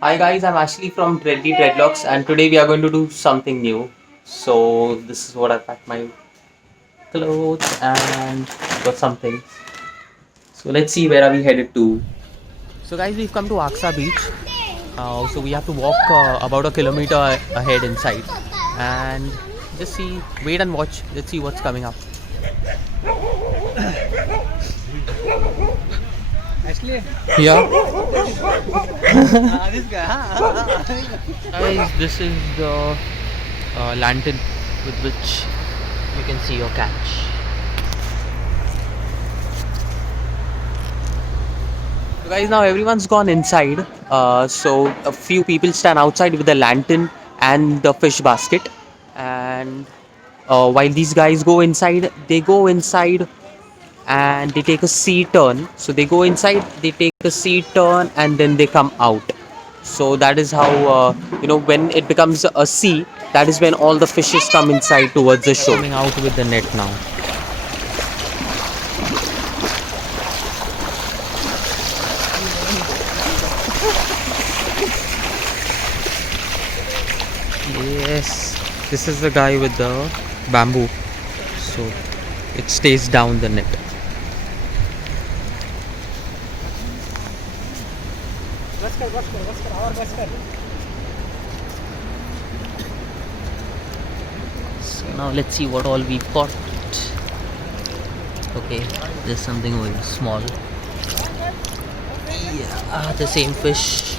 Hi guys, I'm Ashley from Trendy Dreadlocks, and today we are going to do something new. So this is what I packed my clothes and got something. So let's see where are we headed to. So guys, we've come to Aksa Beach. So we have to walk about a kilometer ahead inside, and just see, wait and watch. Let's see what's coming up. Ashley, Yeah. this guy. Guys, this is the lantern with which you can see your catch. So guys, now everyone's gone inside. So a few people stand outside with a lantern and the fish basket. And while these guys go inside and they take a C turn. So they go inside, they take a C turn, and then they come out. So that is how when it becomes a C, that is when all the fishes come inside towards the show. Coming out with the net now. Yes, this is the guy with the bamboo, so it stays down the net. So now let's see what all we've got. Okay, there's something very small. Yeah, the same fish.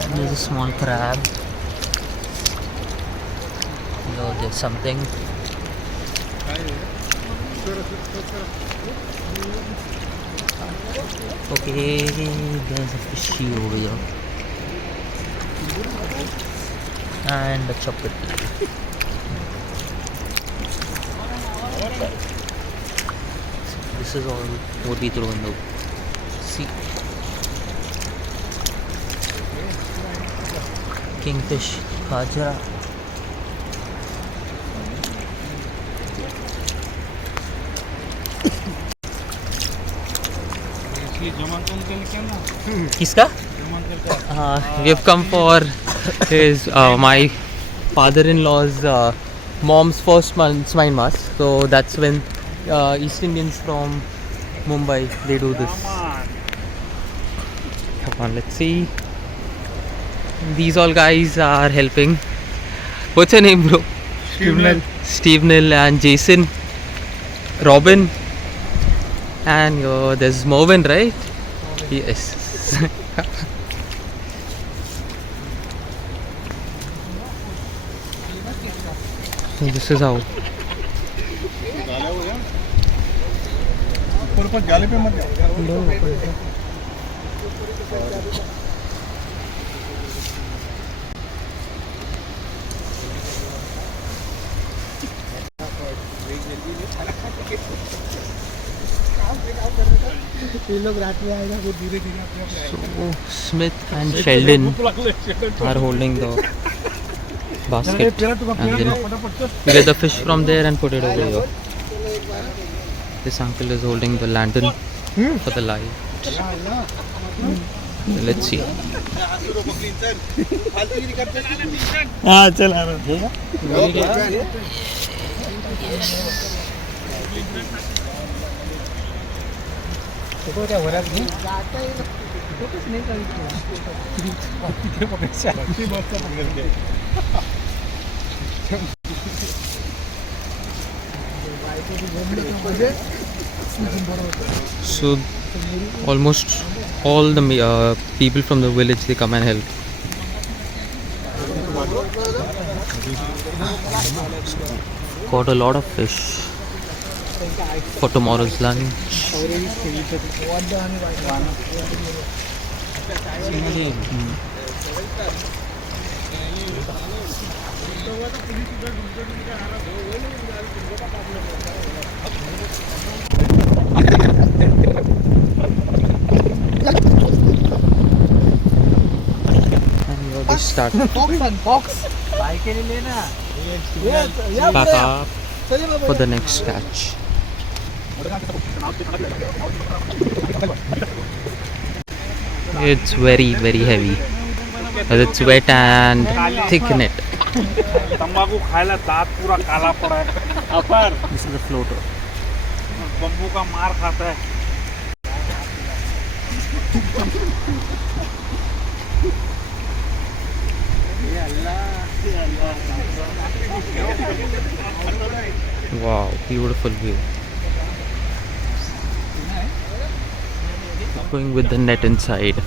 And there's a small crab. Yo, there's something. Okay, there's a fishy over here. And a chocolate. This is all what we throw in the sea. Kingfish, Hajra. किसका? We have come for his my father-in-law's mom's first month's mind mass. So that's when East Indians from Mumbai they do this. Come on, let's see. These all guys are helping. What's your name, bro? Steve Nil and Jason, Robin, and there's Mervin, right? Yes. So this is how. ये लोग रात में आएगा वो धीरे धीरे अपने So Smith and Sheldon are holding the basket, and then we get the fish from there and put it over here. This uncle is holding the lantern for the light. Let's see. हाँ चल आ रहा देखो क्या हो रहा है focus नहीं कर So almost all the people from the village they come and help. Caught a lot of fish for tomorrow's lunch. And they start box भाई के लिए लेना back up for the next catch. It's very heavy. It's wet and thick net. तंबाकू खायला दांत पूरा काला पड़ा है अपर This is the floater. Bamboo का मार खाता है Wow, beautiful view. Going with the net inside.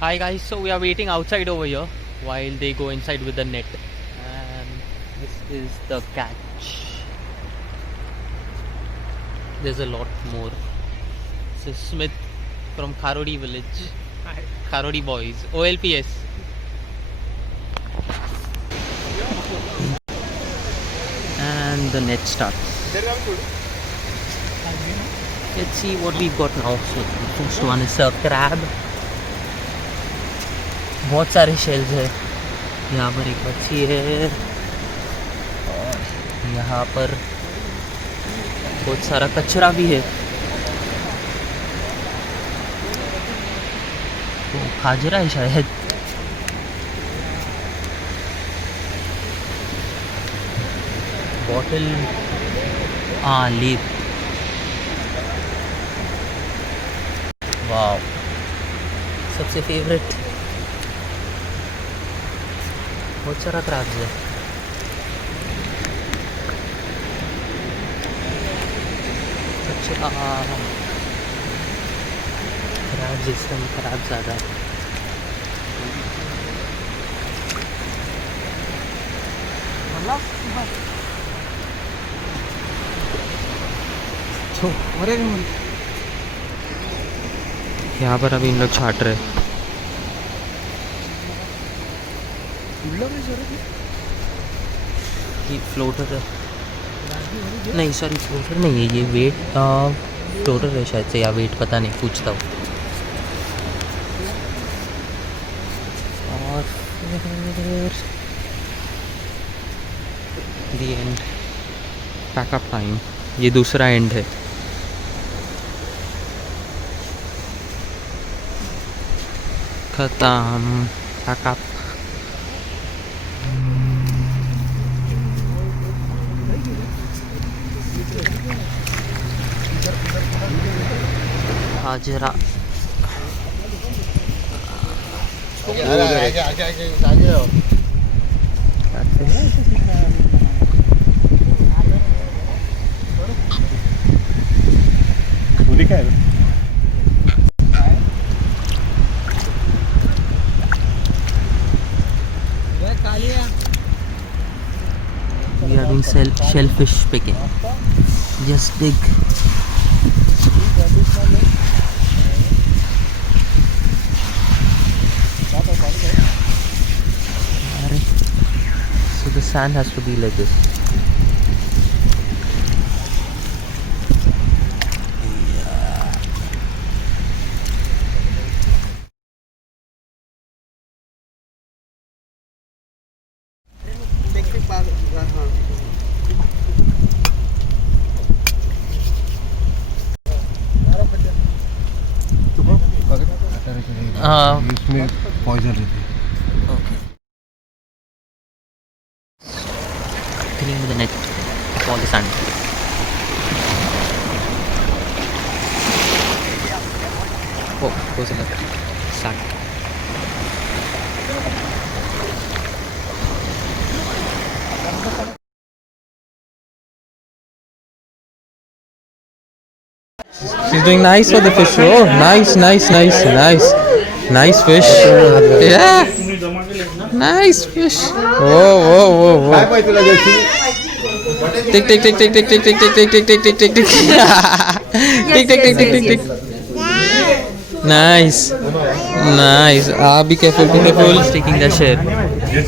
Hi guys, so we are waiting outside over here while they go inside with the net, and this is the catch. There's a lot more. This is Smith from Kharodi village. Kharodi boys, OLPS. And the net starts. Let's see what we've got now. So the first one is a crab. बहुत सारे shells है. यहाँ पर एक मच्छी है और यहाँ पर बहुत सारा कचरा भी है. तो खाजरा है शायद. Bottle leap. वाव, सबसे फेवरेट. बहुत सारा क्रैब्स है. अच्छा, क्रैब्स इस टाइम क्रैब ज़्यादा है. यहाँ पर अभी इन लोग छाट रहे. ये फ्लोटर है. नहीं सॉरी, फ्लोटर नहीं है ये. वेट फ्लोटर है शायद से, या वेट पता नहीं, पूछता हूँ. और दी एंड, पैकअप टाइम. ये दूसरा एंड है. खत्म. पैकअप. हाजरा. We are doing shellfish picking. Just dig. So the sand has to be like this. इसमें पॉइजन रहती है. Okay. Clean with the net of all the sand. Oh, goes in the sand. She's doing nice for the fish. Oh, nice, nice, nice, nice. Nice fish. Yeah. Nice fish. Whoa, whoa, whoa, whoa. Tick, tick, tick, tick, tick, tick, tick, tick, tick, tick, tick, tick, tick, tick. Tick, tick, tick, tick, tick, tick. Nice. Nice. Be careful, be careful. He's taking the share. This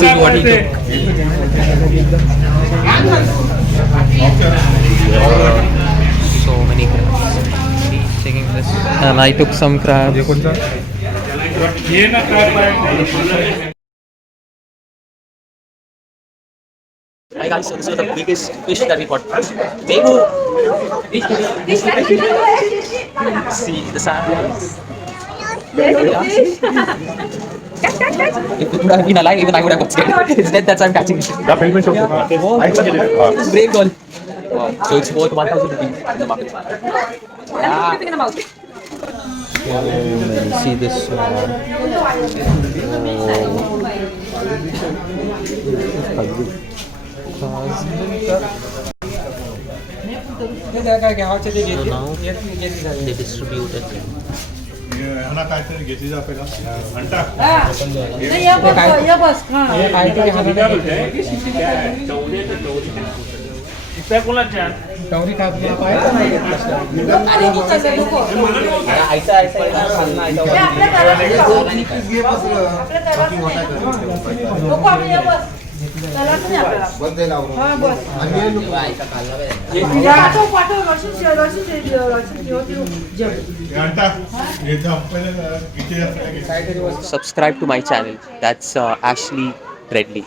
is what he took. So many crabs. See? taking this. And I took some crabs. ये ना crab है. Hi guys, so this was the biggest fish that we caught. Bego! See the salmon. If it would have been alive, even I would have got scared. It's dead, that's why I'm catching it. Da fällt mir schon. This is brave doll. Wow. So it's worth 1,000 rupees in the market. See this. Now they distribute it. ह्याला काहीतरी घेतली जा पहिला. घंटा. इथे कोणाचे आहे? घंटा. घेतो पहिला किती जास्त. Subscribe to my channel. That's Ashley Redley.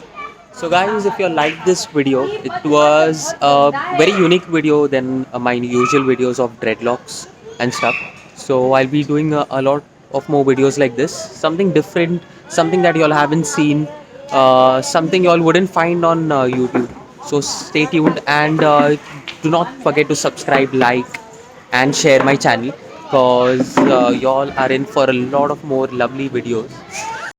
So guys, if you like this video, it was a very unique video than my usual videos of dreadlocks and stuff. So I'll be doing a lot of more videos like this, something different, something that y'all haven't seen, something y'all wouldn't find on YouTube. So stay tuned and do not forget to subscribe, like and share my channel, because y'all are in for a lot of more lovely videos.